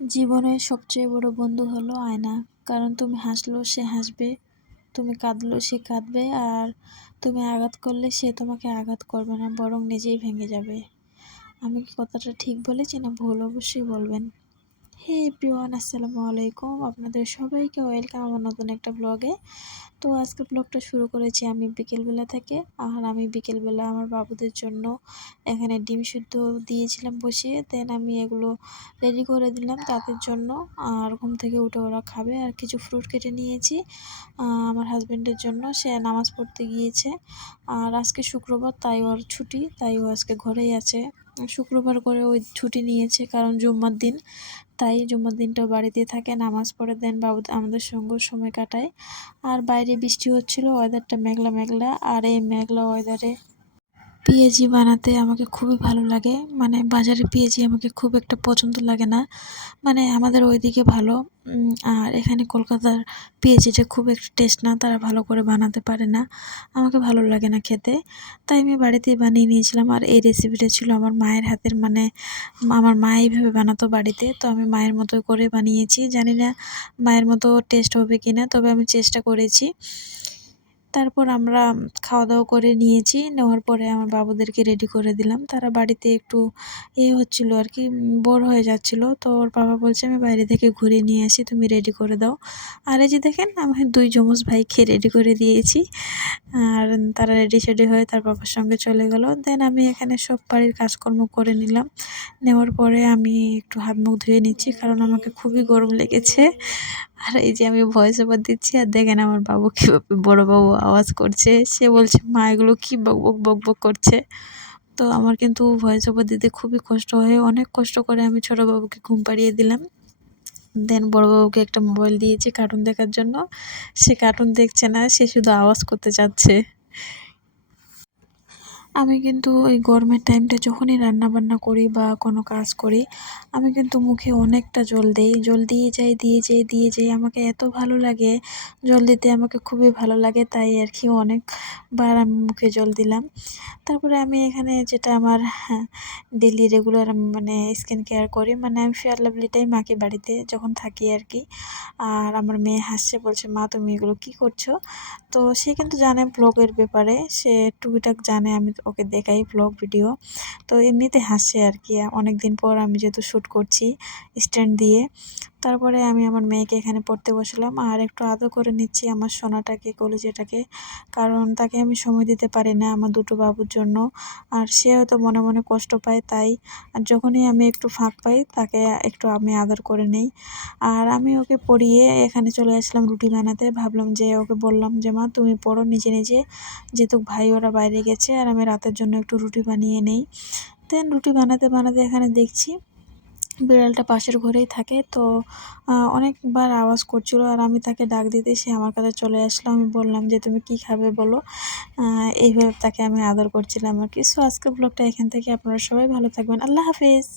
জীবনের সবচেয়ে বড় বন্ধু হলো আয়না। কারণ তুমি হাসলেও সে হাসবে, তুমি কাঁদলেও সে কাঁদবে, আর তুমি আঘাত করলে সে তোমাকে আঘাত করবে না, বরং নিজেই ভেঙে যাবে। আমি কি কথাটা ঠিক বলেছি না ভুল অবশ্যই বলবেন। হে এভরিওয়ান, আসসালামু আলাইকুম। আপনাদের সবাইকে ওয়েলকাম আমার নতুন একটা ব্লগে। তো আজকে ব্লগটা শুরু করেছি আমি বিকেলবেলা থেকে। আর আমি বিকেলবেলা আমার বাবুদের জন্য এখানে ডিম সিদ্ধ দিয়েছিলাম বসিয়ে, দেন আমি এগুলো রেডি করে দিলাম তাদের জন্য। আর ঘুম থেকে উঠে ওরা খাবে। আর কিছু ফ্রুট কেটে নিয়েছি আমার হাজব্যান্ডের জন্য, সে নামাজ পড়তে গিয়েছে। আর আজকে শুক্রবার, তাই ওর ছুটি, তাই ও আজকে ঘরেই আছে। শুক্রবার করে ওই ছুটি নিয়েছে কারণ জুম্মার দিন, তাই জুম্মার দিনটাও বাড়িতেই থাকে, নামাজ পড়ে, দেন বাবু আমাদের সঙ্গে সময় কাটায়। আর বাইরে বৃষ্টি হচ্ছিল, ওয়েদারটা মেঘলা মেঘলা। আর এই মেঘলা ওয়েদারে পেঁয়াজি বানাতে আমাকে খুবই ভালো লাগে। মানে বাজারের পেঁয়াজি আমাকে খুব একটা পছন্দ লাগে না, মানে আমাদের ওইদিকে ভালো। আর এখানে কলকাতার পেঁয়াজিটা খুব একটা টেস্ট না, তারা ভালো করে বানাতে পারে না, আমাকে ভালো লাগে না খেতে। তাই আমি বাড়িতেই বানিয়ে নিয়েছিলাম। আর এই রেসিপিটা ছিল আমার মায়ের হাতের, মানে আমার মা এইভাবে বানাতো বাড়িতে, তো আমি মায়ের মতো করে বানিয়েছি। জানি না মায়ের মতো টেস্ট হবে কিনা, তবে আমি চেষ্টা করেছি। তারপর আমরা খাওয়া দাওয়া করে নিয়েছি। নেওয়ার পরে আমার বাবুদেরকে রেডি করে দিলাম। তারা বাড়িতে একটু হচ্ছিলো আর কি, বোর হয়ে যাচ্ছিলো। তো ওর বাবা বলছে আমি বাইরে থেকে ঘুরে নিয়ে আসি, তুমি রেডি করে দাও। আর এই যে দেখেন আমার 2 যমজ ভাইকে রেডি করে দিয়েছি। আর তারা রেডি হয়ে তার বাবার সঙ্গে চলে গেল। দেন আমি এখানে সব বাড়ির কাজকর্ম করে নিলাম। নেওয়ার পরে আমি একটু হাত মুখ ধুয়ে নিচ্ছি, কারণ আমাকে খুবই গরম লেগেছে। আর এই যে আমি ভয়েস ওভার দিচ্ছি, আর দেখেন আমার বাবু কীভাবে, বড় বাবু আওয়াজ করছে। সে বলছে মা এগুলো কী বকবক বকবক করছে। তো আমার কিন্তু ভয়েস ওভার দিতে খুবই কষ্ট হয়। অনেক কষ্ট করে আমি ছোটো বাবুকে ঘুম পাড়িয়ে দিলাম। দেন বড় বাবুকে একটা মোবাইল দিয়েছি কার্টুন দেখার জন্য। সে কার্টুন দেখছে না, সে শুধু আওয়াজ করতে চাচ্ছে। আমি কিন্তু এই গরমের টাইমটা যখনই রান্নাবান্না করি বা কোনো কাজ করি, আমি কিন্তু মুখে অনেকটা জল দেই। জল দিয়ে যাই। আমাকে এত ভালো লাগে, জল দিতে আমাকে খুবই ভালো লাগে। তাই আর কি অনেকবার আমি মুখে জল দিলাম। তারপরে আমি এখানে যেটা আমার ডেইলি রেগুলার মানে স্কিন কেয়ার করি, মানে আমি ফেয়ার লাভলিটাই মাখি বাড়িতে যখন থাকি আর কি। আর আমার মেয়ে হাসছে, বলছে মা তুমি এগুলো কী করছো? তো সে কিন্তু জানে ব্লগের ব্যাপারে, সে টুকিটাক জানে, আমি ওকে দেখাই ব্লগ ভিডিও। তো এমনিতে হাসছে আর কি, অনেক দিন পর আমি যেহেতু শ্যুট করছি স্ট্যান্ড দিয়ে। তারপরে আমি আমার মেয়েকে এখানে পড়তে বসলাম, আর একটু আদর করে নিচ্ছি আমার সোনাটাকে, কলিজাটাকে, কারণ তাকে আমি সময় দিতে পারি না আমার দুটো বাবুর জন্য। আর সে হয়তো মনে মনে কষ্ট পায়, তাই আর যখনই আমি একটু ফাঁক পাই তাকে একটু আমি আদর করে নেই। আর আমি ওকে পড়িয়ে এখানে চলে আসলাম রুটি বানাতে। ভাবলাম যে ওকে বললাম যে মা তুমি পড়ো নিজে নিজে, যেহেতু ভাই ওরা বাইরে গেছে, আর আমি রাতের জন্য একটু রুটি বানিয়ে নেই। দেন রুটি বানাতে বানাতে এখানে দেখছি বিড়ালটা পাশের ঘরেই থাকে, তো অনেকবার আওয়াজ করছিল। আর আমি তাকে ডাক দিতে সে আমার কাছে চলে আসলো। আমি বললাম যে তুমি কি খাবে বলো। এইভাবে তাকে আমি আদর করছিলাম আর কি। সো আজকের ব্লগটা এখান থেকে, আপনারা সবাই ভালো থাকবেন। আল্লাহ হাফেজ।